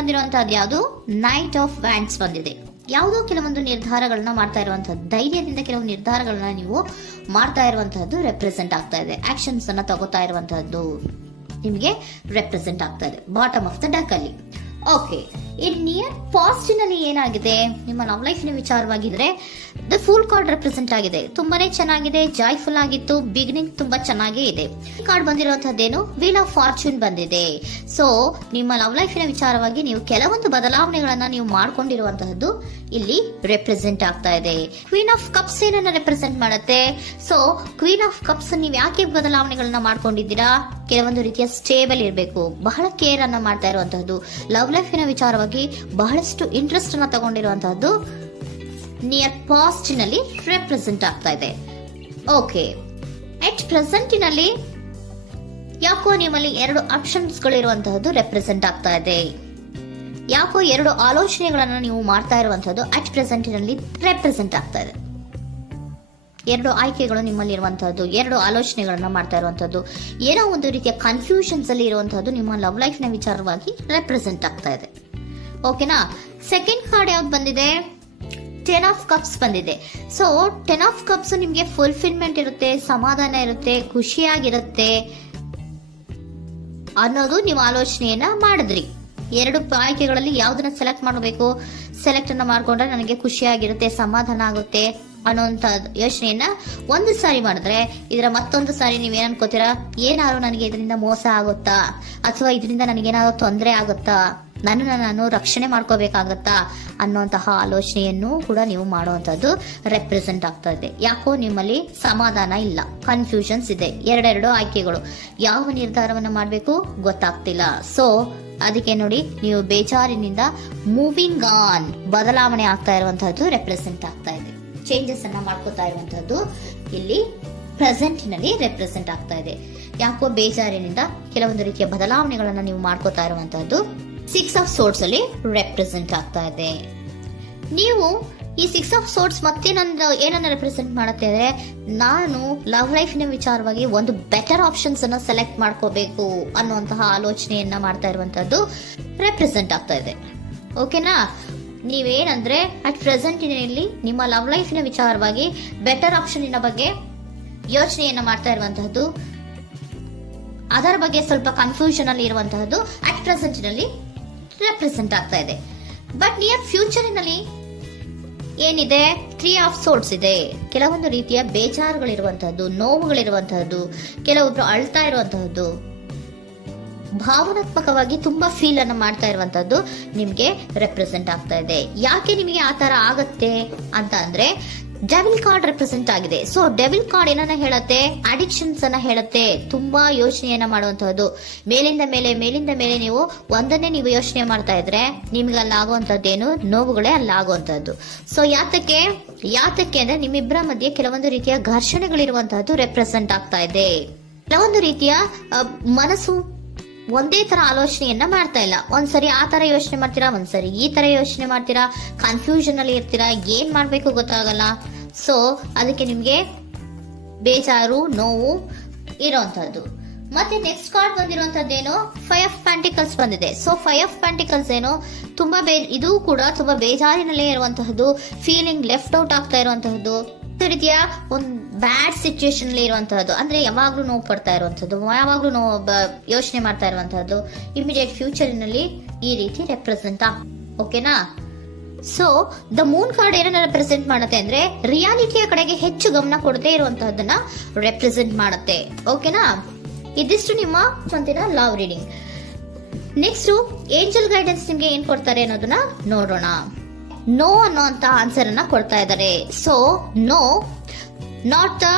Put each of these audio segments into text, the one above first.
ಬಂದಿರುವಂತಹದ್ದು ಯಾವುದು? Knight of wands ಬಂದಿದೆ. ಯಾವುದೋ ಕೆಲವೊಂದು ನಿರ್ಧಾರಗಳನ್ನ ಮಾಡ್ತಾ ಇರುವಂತಹದ್ದು, ಧೈರ್ಯದಿಂದ ಕೆಲವು ನಿರ್ಧಾರಗಳನ್ನ ನೀವು ಮಾಡ್ತಾ ಇರುವಂತಹದ್ದು ರೆಪ್ರೆಸೆಂಟ್ ಆಗ್ತಾ ಇದೆ. ಆಕ್ಷನ್ಸ್ ಅನ್ನ ತಗೋತಾ ಇರುವಂತಹದ್ದು ನಿಮಗೆ ರೆಪ್ರೆಸೆಂಟ್ ಆಗ್ತಾ ಇದೆ ಬಾಟಮ್ ಆಫ್ ದ ಡಕ್ ಅಲ್ಲಿ. ಓಕೆ, ಇನ್ ನಿಯರ್ ಪಾಸ್ಟ್ ನಲ್ಲಿ ಏನಾಗಿದೆ? ನಿಮ್ಮ ಲವ್ ಲೈಫ್ ನ ವಿಚಾರವಾಗಿದ್ರೆ ದ ಫೂಲ್ ಕಾರ್ಡ್ ರೆಪ್ರೆಸೆಂಟ್ ಆಗಿದೆ. ತುಂಬಾನೇ ಚೆನ್ನಾಗಿದೆ, ಜಾಯ್ಫುಲ್ ಆಗಿತ್ತು, ಬಿಗಿನಿಂಗ್ ತುಂಬಾ ಚೆನ್ನಾಗೇ ಇದೆ. ಕಾರ್ಡ್ ಬಂದಿರುವಂತಹದ್ದೇನು? ವೀಲ್ ಆಫ್ ಫಾರ್ಚೂನ್ ಬಂದಿದೆ. ಸೊ ನಿಮ್ಮ ಲವ್ ಲೈಫ್ ನ ವಿಚಾರವಾಗಿ ನೀವು ಕೆಲವೊಂದು ಬದಲಾವಣೆಗಳನ್ನ ನೀವು ಮಾಡ್ಕೊಂಡಿರುವಂತಹದ್ದು ಇಲ್ಲಿ ರೆಪ್ರೆಸೆಂಟ್ ಆಗ್ತಾ ಇದೆ. ಕ್ವೀನ್ ಆಫ್ ಕಪ್ಸ್ ಏನನ್ನ ರೆಪ್ರೆಸೆಂಟ್ ಮಾಡುತ್ತೆ? ಸೊ ಕ್ವೀನ್ ಆಫ್ ಕಪ್ಸ್ ನೀವು ಯಾಕೆ ಬದಲಾವಣೆಗಳನ್ನ ಮಾಡ್ಕೊಂಡಿದ್ದೀರಾ? ಕೆಲವೊಂದು ರೀತಿಯ ಸ್ಟೇಬಲ್ ಇರಬೇಕು, ಬಹಳ ಕೇರ್ ಅನ್ನ ಮಾಡ್ತಾ ಇರುವಂತಹದ್ದು, ಲವ್ ಲೈಫ್ ನ ವಿಚಾರವಾಗಿ ಬಹಳಷ್ಟು ಇಂಟ್ರೆಸ್ಟ್ ಅನ್ನ ತಗೊಂಡಿರುವಂತಹದ್ದು ನಿಯರ್ ಪಾಸ್ಟ್ ನಲ್ಲಿ ರೆಪ್ರೆಸೆಂಟ್ ಆಗ್ತಾ ಇದೆ. ಓಕೆ, ಎಟ್ ಪ್ರೆಸೆಂಟ್ ನಲ್ಲಿ ಯಾಕೋ ನಿಮ್ಮಲ್ಲಿ 2 ಆಪ್ಷನ್ಸ್ ಗಳಿರುವಂತಹದ್ದು ರೆಪ್ರೆಸೆಂಟ್ ಆಗ್ತಾ ಇದೆ. ಯಾಕೋ 2 ಆಲೋಚನೆಗಳನ್ನ ನೀವು ಮಾಡ್ತಾ ಇರುವಂತಹದ್ದು ಅಟ್ ಪ್ರೆಸೆಂಟ್ ನಲ್ಲಿ ರೆಪ್ರೆಸೆಂಟ್ ಆಗ್ತಾ ಇದೆ. 2 ಆಯ್ಕೆಗಳು ನಿಮ್ಮಲ್ಲಿ ಇರುವಂತಹದ್ದು, 2 ಆಲೋಚನೆಗಳನ್ನ ಮಾಡ್ತಾ ಇರುವಂತಹದ್ದು, ಏನೋ ಒಂದು ರೀತಿಯ ಕನ್ಫ್ಯೂಷನ್ಸ್ ಅಲ್ಲಿ ಇರುವಂತಹದ್ದು ನಿಮ್ಮ ಲವ್ ಲೈಫ್ ನ ವಿಚಾರವಾಗಿ ರೆಪ್ರೆಸೆಂಟ್ ಆಗ್ತಾ ಇದೆ. ಓಕೆನಾ? ಸೆಕೆಂಡ್ ಕಾರ್ಡ್ ಯಾವ್ದು ಬಂದಿದೆ? 10 ಆಫ್ ಕಪ್ಸ್ ಬಂದಿದೆ. ಸೊ 10 ಆಫ್ ಕಪ್ಸ್ ನಿಮ್ಗೆ ಫುಲ್ಫಿಲ್ಮೆಂಟ್ ಇರುತ್ತೆ, ಸಮಾಧಾನ ಇರುತ್ತೆ, ಖುಷಿಯಾಗಿರುತ್ತೆ ಅನ್ನೋದು ನೀವು ಆಲೋಚನೆಯನ್ನ ಮಾಡಿದ್ರಿ. 2 ಆಯ್ಕೆಗಳಲ್ಲಿ ಯಾವ್ದನ್ನ ಸೆಲೆಕ್ಟ್ ಮಾಡಬೇಕು? ಸೆಲೆಕ್ಟ್ ಅನ್ನ ಮಾಡ್ಕೊಂಡ್ರೆ ನನಗೆ ಖುಷಿಯಾಗಿರುತ್ತೆ, ಸಮಾಧಾನ ಆಗುತ್ತೆ ಅನ್ನೋಂತ ಯೋಚನೆಯನ್ನ ಒಂದು ಸಾರಿ ಮಾಡಿದ್ರೆ, ಇದರ ಮತ್ತೊಂದು ಸಾರಿ ನೀವೇನ್ ಅನ್ಕೋತೀರಾ? ಏನಾದ್ರು ನನಗೆ ಇದರಿಂದ ಮೋಸ ಆಗುತ್ತಾ, ಅಥವಾ ಇದರಿಂದ ನನಗೇನಾದ್ರು ತೊಂದರೆ ಆಗುತ್ತಾ, ನನ್ನನ್ನು ನಾನು ರಕ್ಷಣೆ ಮಾಡ್ಕೋಬೇಕಾಗತ್ತಾ ಅನ್ನೋಂತಹ ಆಲೋಚನೆಯನ್ನು ಕೂಡ ನೀವು ಮಾಡುವಂತದ್ದು ರೆಪ್ರೆಸೆಂಟ್ ಆಗ್ತಾ ಇದೆ. ಯಾಕೋ ನಿಮ್ಮಲ್ಲಿ ಸಮಾಧಾನ ಇಲ್ಲ, ಕನ್ಫ್ಯೂಷನ್ಸ್ ಇದೆ, 2 ಆಯ್ಕೆಗಳು, ಯಾವ ನಿರ್ಧಾರವನ್ನ ಮಾಡಬೇಕು ಗೊತ್ತಾಗ್ತಿಲ್ಲ. ಸೊ ಅದಕ್ಕೆ ನೋಡಿ, ನೀವು ಬೇಜಾರಿನಿಂದ ಮೂವಿಂಗ್ ಆನ್, ಬದಲಾವಣೆ ಆಗ್ತಾ ಇರುವಂತಹದ್ದು ರೆಪ್ರೆಸೆಂಟ್ ಆಗ್ತಾ ಇದೆ. ಚೇಂಜಸ್ ಅನ್ನ ಮಾಡ್ಕೋತಾ ಇರುವಂತಹದ್ದು ಇಲ್ಲಿ ಪ್ರೆಸೆಂಟ್ ನಲ್ಲಿ ರೆಪ್ರೆಸೆಂಟ್ ಆಗ್ತಾ ಇದೆ. ಯಾಕೋ ಬೇಜಾರಿನಿಂದ ಕೆಲವೊಂದು ರೀತಿಯ ಬದಲಾವಣೆಗಳನ್ನ ನೀವು ಮಾಡ್ಕೋತಾ ಇರುವಂತಹದ್ದು 6 ಆಫ್ ಸೋರ್ಟ್ಸ್ ಅಲ್ಲಿ ರೆಪ್ರೆಸೆಂಟ್ ಆಗ್ತಾ ಇದೆ. ನೀವು ಈ 6 ಆಫ್ ಸೋರ್ಟ್ಸ್ ಏನನ್ನ ರೆಪ್ರೆಸೆಂಟ್ ಮಾಡುತ್ತೆ ಅಂದ್ರೆ, ನಾನು ಲವ್ ಲೈಫ್ ನ ವಿಚಾರವಾಗಿ ಒಂದು ಬೆಟರ್ ಆಪ್ಷನ್ಸ್ ಅನ್ನ ಸೆಲೆಕ್ಟ್ ಮಾಡ್ಕೋಬೇಕು ಅನ್ನುವಂತಹ ಆಲೋಚನೆಯನ್ನ ಮಾಡ್ತಾ ಇರುವಂತಹದ್ದು ರೆಪ್ರೆಸೆಂಟ್ ಆಗ್ತಾ ಇದೆ. ಓಕೆನಾ? ನೀವೇನಂದ್ರೆ ಅಟ್ ಪ್ರೆಸೆಂಟ್ ನಲ್ಲಿ ನಿಮ್ಮ ಲವ್ ಲೈಫ್ ನ ವಿಚಾರವಾಗಿ ಬೆಟರ್ ಆಪ್ಷನ್ ಬಗ್ಗೆ ಯೋಚನೆಯನ್ನ ಮಾಡ್ತಾ ಇರುವಂತಹದ್ದು, ಅದರ ಬಗ್ಗೆ ಸ್ವಲ್ಪ ಕನ್ಫ್ಯೂಷನ್ ಅಲ್ಲಿ ಇರುವಂತಹದ್ದು ಅಟ್ ಪ್ರೆಸೆಂಟ್ ನಲ್ಲಿ ರೆಪ್ರೆಸೆಂಟ್ ಆಗ್ತಾ ಇದೆ. ಬಟ್ ನಿಯರ್ ಫ್ಯೂಚರ್ ನಲ್ಲಿ ಏನಿದೆ? 3 ಆಫ್ ಸೋರ್ಟ್ಸ್ ಇದೆ. ಕೆಲವೊಂದು ರೀತಿಯ ಬೇಜಾರುಗಳಿರುವಂತಹದ್ದು, ನೋವುಗಳಿರುವಂತಹದ್ದು, ಕೆಲವೊಬ್ರು ಅಳ್ತಾ ಇರುವಂತಹದ್ದು, ಭಾವನಾತ್ಮಕವಾಗಿ ತುಂಬಾ ಫೀಲ್ ಅನ್ನ ಮಾಡ್ತಾ ಇರುವಂತಹದ್ದು ನಿಮ್ಗೆ ರೆಪ್ರೆಸೆಂಟ್ ಆಗ್ತಾ ಇದೆ. ಯಾಕೆ ನಿಮಗೆ ಆ ತರ ಆಗತ್ತೆ ಅಂತ ಅಂದ್ರೆ, ಡೆವಿಲ್ ಕಾರ್ಡ್ ರೆಪ್ರೆಸೆಂಟ್ ಆಗಿದೆ. ಸೊ ಡೆವಿಲ್ ಕಾರ್ಡ್ ಏನನ್ನ ಹೇಳತ್ತೆ? ಅಡಿಕ್ಷನ್ಸ್ ಅನ್ನ ಹೇಳತ್ತೆ. ತುಂಬಾ ಯೋಚನೆಯನ್ನ ಮಾಡುವಂತಹದ್ದು, ಮೇಲಿಂದ ಮೇಲೆ ನೀವು ಒಂದನ್ನೇ ನೀವು ಯೋಚನೆ ಮಾಡ್ತಾ ಇದ್ರೆ ನಿಮ್ಗೆ ಅಲ್ಲಾಗುವಂತದ್ದೇನು? ನೋವುಗಳೇ ಅಲ್ಲಾಗುವಂತಹದ್ದು. ಸೊ ಯಾತಕ್ಕೆ ಅಂದ್ರೆ ನಿಮ್ಮಿಬ್ಬರ ಮಧ್ಯೆ ಕೆಲವೊಂದು ರೀತಿಯ ಘರ್ಷಣೆಗಳಿರುವಂತಹದ್ದು ರೆಪ್ರೆಸೆಂಟ್ ಆಗ್ತಾ ಇದೆ. ಕೆಲವೊಂದು ರೀತಿಯ ಮನಸ್ಸು ಒಂದೇ ತರ ಆಲೋಚನೆಯನ್ನ ಮಾಡ್ತಾ ಇಲ್ಲ. ಒಂದ್ಸರಿ ಆ ತರ ಯೋಚನೆ ಮಾಡ್ತೀರಾ, ಒಂದ್ಸರಿ ಈ ತರ ಯೋಚನೆ ಮಾಡ್ತೀರಾ, ಕನ್ಫ್ಯೂಷನ್ ಅಲ್ಲಿ ಇರ್ತೀರಾ, ಏನ್ ಮಾಡ್ಬೇಕು ಗೊತ್ತಾಗಲ್ಲ. ಸೊ ಅದಕ್ಕೆ ನಿಮ್ಗೆ ಬೇಜಾರು, ನೋವು ಇರೋಂಥದ್ದು. ಮತ್ತೆ ನೆಕ್ಸ್ಟ್ ಕಾರ್ಡ್ ಬಂದಿರುವಂತದ್ದೇನು? 5 ಆಫ್ ಪ್ಯಾಂಟಿಕಲ್ಸ್ ಬಂದಿದೆ. ಸೊ 5 ಆಫ್ ಪ್ಯಾಂಟಿಕಲ್ಸ್ ಏನು? ತುಂಬಾ ಇದು ಕೂಡ ತುಂಬಾ ಬೇಜಾರಿನಲ್ಲೇ ಇರುವಂತಹದ್ದು, ಫೀಲಿಂಗ್ ಲೆಫ್ಟ್ ಔಟ್ ಆಗ್ತಾ ಇರುವಂತಹದ್ದು, ರೀತಿಯ ಒಂದು ಬ್ಯಾಡ್ ಸಿಚುಯೇಷನ್ ಅಲ್ಲಿ ಇರುವಂತಹದ್ದು, ಅಂದ್ರೆ ಯಾವಾಗ್ಲೂ ನೋವು ಪಡ್ತಾ ಇರುವಂತಹದ್ದು, ಯಾವಾಗ್ಲೂ ಯೋಚನೆ ಮಾಡ್ತಾ ಇರುವಂತಹದ್ದು, ಇಮಿಡಿಯೇಟ್ ಫ್ಯೂಚರ್ ನಲ್ಲಿ ಈ ರೀತಿ ರೆಪ್ರೆಸೆಂಟ್ ಓಕೆನಾ? ಸೊ ದ ಮೂನ್ ಕಾರ್ಡ್ ಏನನ್ನ ರೆಪ್ರೆಸೆಂಟ್ ಮಾಡುತ್ತೆ ಅಂದ್ರೆ, ರಿಯಾಲಿಟಿಯ ಕಡೆಗೆ ಹೆಚ್ಚು ಗಮನ ಕೊಡದೇ ಇರುವಂತಹದನ್ನ ರೆಪ್ರೆಸೆಂಟ್ ಮಾಡುತ್ತೆ. ಓಕೆನಾ? ಇದಿಷ್ಟು ನಿಮ್ಮ ಸ್ವಂತಿನ love reading. Next angel guidance ನಿಮ್ಗೆ ಏನ್ ಕೊಡ್ತಾರೆ ಅನ್ನೋದನ್ನ ನೋಡೋಣ. ನೋ ಅನ್ನೋಂತ ಆನ್ಸರ್ ಅನ್ನ ಕೊಡ್ತಾ ಇದ್ದಾರೆ. So no, not the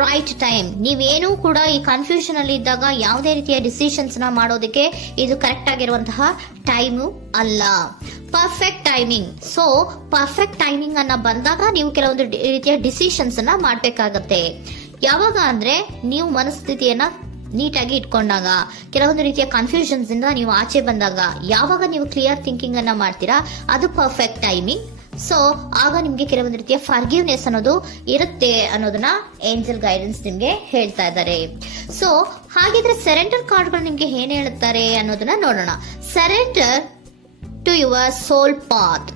right time. ನೀವೇನು ಕೂಡ ಈ ಕನ್ಫ್ಯೂಷನ್ ಅಲ್ಲಿ ಇದ್ದಾಗ ಯಾವುದೇ ರೀತಿಯ ಡಿಸಿಷನ್ಸ್ ನ ಮಾಡೋದಕ್ಕೆ ಇದು ಕರೆಕ್ಟ್ ಆಗಿರುವಂತಹ ಟೈಮು ಅಲ್ಲ. Perfect timing. So perfect timing ಅನ್ನ ಬಂದಾಗ ನೀವು ಕೆಲವೊಂದು ರೀತಿಯ ಡಿಸಿಷನ್ಸ್ ಅನ್ನ ಮಾಡ್ಬೇಕಾಗತ್ತೆ. ಯಾವಾಗ ಅಂದ್ರೆ ನೀವು ಮನಸ್ಥಿತಿಯನ್ನ ನೀಟಾಗಿ ಇಟ್ಕೊಂಡಾಗ, ಕೆಲವೊಂದು ರೀತಿಯ ಕನ್ಫ್ಯೂಷನ್ಸ್ ಇಂದ ನೀವು ಆಚೆ ಬಂದಾಗ, ಯಾವಾಗ ನೀವು ಕ್ಲಿಯರ್ ಥಿಂಕಿಂಗ್ ಅನ್ನ ಮಾಡ್ತೀರಾ ಅದು ಪರ್ಫೆಕ್ಟ್ ಟೈಮಿಂಗ್. ಸೊ ಆಗ ನಿಮ್ಗೆ ಕೆಲವೊಂದು ರೀತಿಯ ಫರ್ಗಿವ್ನೆಸ್ ಅನ್ನೋದು ಇರುತ್ತೆ ಅನ್ನೋದನ್ನ ಏಂಜಲ್ ಗೈಡೆನ್ಸ್ ನಿಮ್ಗೆ ಹೇಳ್ತಾ ಇದ್ದಾರೆ. ಸೊ ಹಾಗಿದ್ರೆ ಸರೆಂಡರ್ ಕಾರ್ಡ್ಗಳು ನಿಮ್ಗೆ ಏನ್ ಹೇಳುತ್ತಾರೆ ಅನ್ನೋದನ್ನ ನೋಡೋಣ. Surrender to your soul path.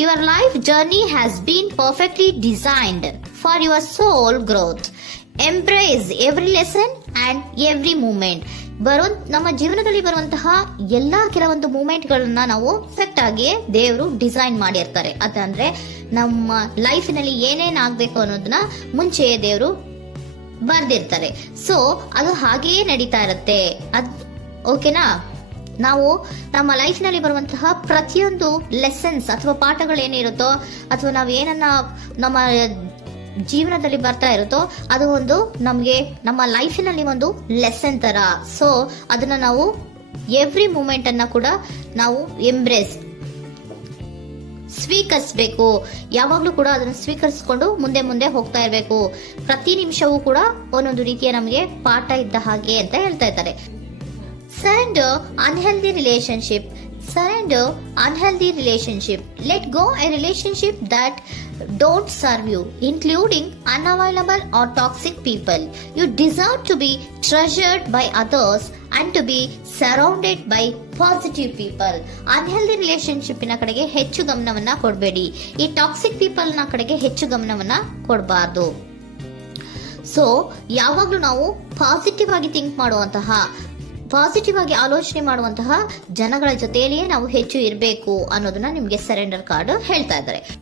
Your life journey has been perfectly designed for your soul growth. Embrace every lesson and every moment. ನಮ್ಮ ಜೀವನದಲ್ಲಿ ಬರುವಂತಹ ಎಲ್ಲಾ ಕೆಲವೊಂದು ಮೂಮೆಂಟ್ಗಳನ್ನ ನಾವು ಪರ್ಫೆಕ್ಟ್ ಆಗಿ ದೇವರು ಡಿಸೈನ್ ಮಾಡಿರ್ತಾರೆ. ಅದಂದ್ರೆ ನಮ್ಮ ಲೈಫಿನಲ್ಲಿ ಏನೇನ್ ಆಗ್ಬೇಕು ಅನ್ನೋದನ್ನ ಮುಂಚೆಯೇ ದೇವರು ಬರ್ದಿರ್ತಾರೆ. ಸೊ ಅದು ಹಾಗೆಯೇ ನಡೀತಾ ಇರುತ್ತೆ. ಓಕೆನಾ? ನಾವು ನಮ್ಮ ಲೈಫ್ನಲ್ಲಿ ಬರುವಂತಹ ಪ್ರತಿಯೊಂದು ಲೆಸನ್ಸ್ ಅಥವಾ ಪಾಠಗಳೇನಿರುತ್ತೋ ಅಥವಾ ನಾವು ಏನನ್ನ ನಮ್ಮ ಜೀವನದಲ್ಲಿ ಬರ್ತಾ ಇರುತ್ತೋ ಅದು ಒಂದು ನಮಗೆ ನಮ್ಮ ಲೈಫಿನಲ್ಲಿ ಒಂದು ಲೆಸನ್ ತರ. ಸೊ ಅದನ್ನ ನಾವು ಎವ್ರಿ ಮೂಮೆಂಟ್ ಅನ್ನ ಕೂಡ ನಾವು ಎಂಬ್ರೇಸ್ ಸ್ವೀಕರಿಸಬೇಕು. ಯಾವಾಗ್ಲೂ ಕೂಡ ಅದನ್ನು ಸ್ವೀಕರಿಸಿಕೊಂಡು ಮುಂದೆ ಮುಂದೆ ಹೋಗ್ತಾ ಇರಬೇಕು. ಪ್ರತಿ ನಿಮಿಷವೂ ಕೂಡ ಒಂದೊಂದು ರೀತಿಯ ನಮಗೆ ಪಾಠ ಇದ್ದ ಹಾಗೆ ಅಂತ ಹೇಳ್ತಾ ಇದ್ದಾರೆ. Surrender unhealthy relationship. Surrender unhealthy relationship. Let go a relationship that don't serve you, including unavailable or toxic people. You deserve to be treasured by others and to be surrounded by positive people. Unhealthy relationship ನ ಕಡೆಗೆ ಹೆಚ್ಚು ಗಮನವನ್ನ ಕೊಡಬೇಡಿ. ಈ toxic people ನ ಕಡೆಗೆ ಹೆಚ್ಚು ಗಮನವನ್ನ ಕೊಡಬಾರ್ದು. So ಯಾವಾಗ್ಲೂ ನಾವು ಪಾಸಿಟಿವ್ ಆಗಿ ಥಿಂಕ್ ಮಾಡುವಂತಹ, ಪಾಸಿಟಿವ್ ಆಗಿ ಆಲೋಚನೆ ಮಾಡುವಂತಹ ಜನಗಳ ಜೊತೆಯಲ್ಲಿಯೇ ನಾವು ಹೆಚ್ಚು ಇರಬೇಕು ಅನ್ನೋದನ್ನ ನಿಮ್ಗೆ ಸರೆಂಡರ್ ಕಾರ್ಡ್ ಹೇಳ್ತಾ ಇದ್ದಾರೆ.